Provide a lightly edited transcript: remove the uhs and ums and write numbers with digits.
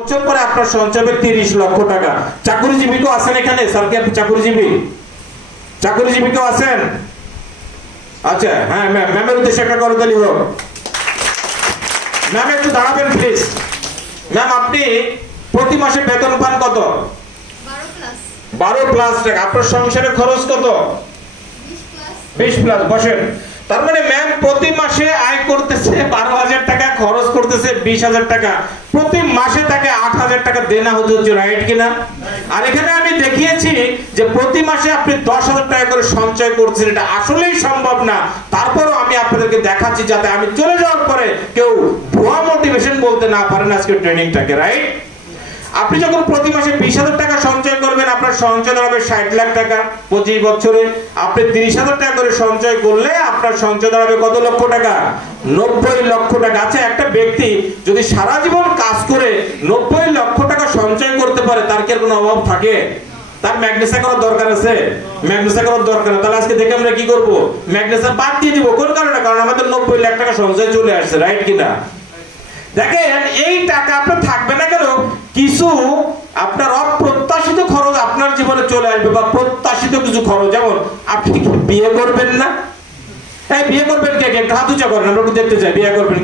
বছর পরে আপনার সঞ্চয় 30 লক্ষ টাকা। চাকরিজীবী কেউ আছেন এখানে? স্যার কি আপনি চাকরিজীবী? চাকরিজীবী কেউ আছেন? আচ্ছা, হ্যাঁ ম্যাম, ম্যামের উদ্দেশ্যে একটা করতালি হোক। ম্যাম একটু দাঁড়াবেন প্লিজ। ম্যাম আপনি প্রতি মাসে বেতন পান কত? 12 প্লাস টাকা। আপনার সংসারের খরচ কত? 20 প্লাস। বসেন। তার মানে ম্যাম প্রতি মাসে আয় করতেছে 12,000 টাকা, খরচ করতেছে 20,000 টাকা, প্রতি মাসে তাকে 8,000 টাকা দেনা হতে হচ্ছে, রাইট কিনা? আর এখানে আমি দেখিয়েছি যে প্রতি মাসে আপনি 10,000 টাকা করে সঞ্চয় করছেন, এটা আসলেই সম্ভব না। তারপরও আমি আপনাদেরকে দেখাচ্ছি যাতে আমি চলে যাওয়ার পরে কেউ ভুয়া মোটিভেশন বলতে না পারেন আজকে ট্রেনিংটাকে, রাইট? আপনি যখন প্রতি মাসে 20,000 টাকা সঞ্চয় করবেন, আপনার সঞ্চয় দাঁড়াবে 60 লাখ টাকা 25 বছরে। আপনি 30,000 টাকা করে সঞ্চয় করলে আপনার সঞ্চয় দাঁড়াবে কত লক্ষ টাকা? 90 লক্ষ টাকা। আচ্ছা, একটা ব্যক্তি যদি সারা জীবন কাজ করে 90 লক্ষ টাকা সঞ্চয় করতে পারে, তার কি আর কোনো অভাব থাকে? তার ম্যাগনেসিয়া করার দরকার আছে? ম্যাগনেসিয়া করার দরকার না। তাহলে আজকে দেখে আমরা কি করব? ম্যাগনেসিয়া বাদ দিয়ে দিব। কোন কারণে? কারণ আমাদের 90 লাখ টাকা সঞ্চয় চলে আসছে, রাইট কিনা? দেখেন, এই টাকা আপনার থাকবে না কেন? কিছু আপনার অপ্রত্যাশিত খরচ আপনার জীবনে চলে আসবে, বা প্রত্যাশিত কিছু খরচ। যেমন আপনি কি বিয়ে করবেন না? হ্যাঁ, বিয়ে করবেন কে কে? হাত উঁচা করেন, আমরা একটু দেখতে চাই। বিয়ে করবেন?